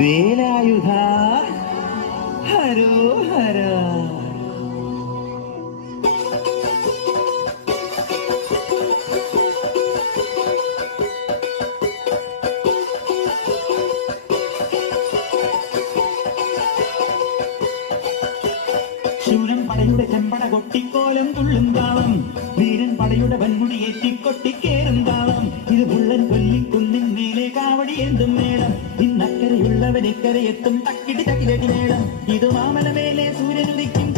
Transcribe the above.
വേലായുധ ഹരോഹര. ശൂരൻ പടയുടെ ചെമ്പട കൊട്ടിക്കോലം തുള്ളും താളം, വീരൻ പടയുടെ വൻമുടി ഏറ്റിക്കൊട്ടിക്കേറും താളം. ഇത് പുള്ളൻ കൊല്ലിക്കുന്നിൻ മേലെ കാവടി എന്തും മേളം, ഇന്നക്കരയുള്ളവൻ ഇക്കരയെത്തും തക്കിടി തക്കിലടി മേളം. ഇത് മാമല മേലെ സൂര്യനുദിക്കും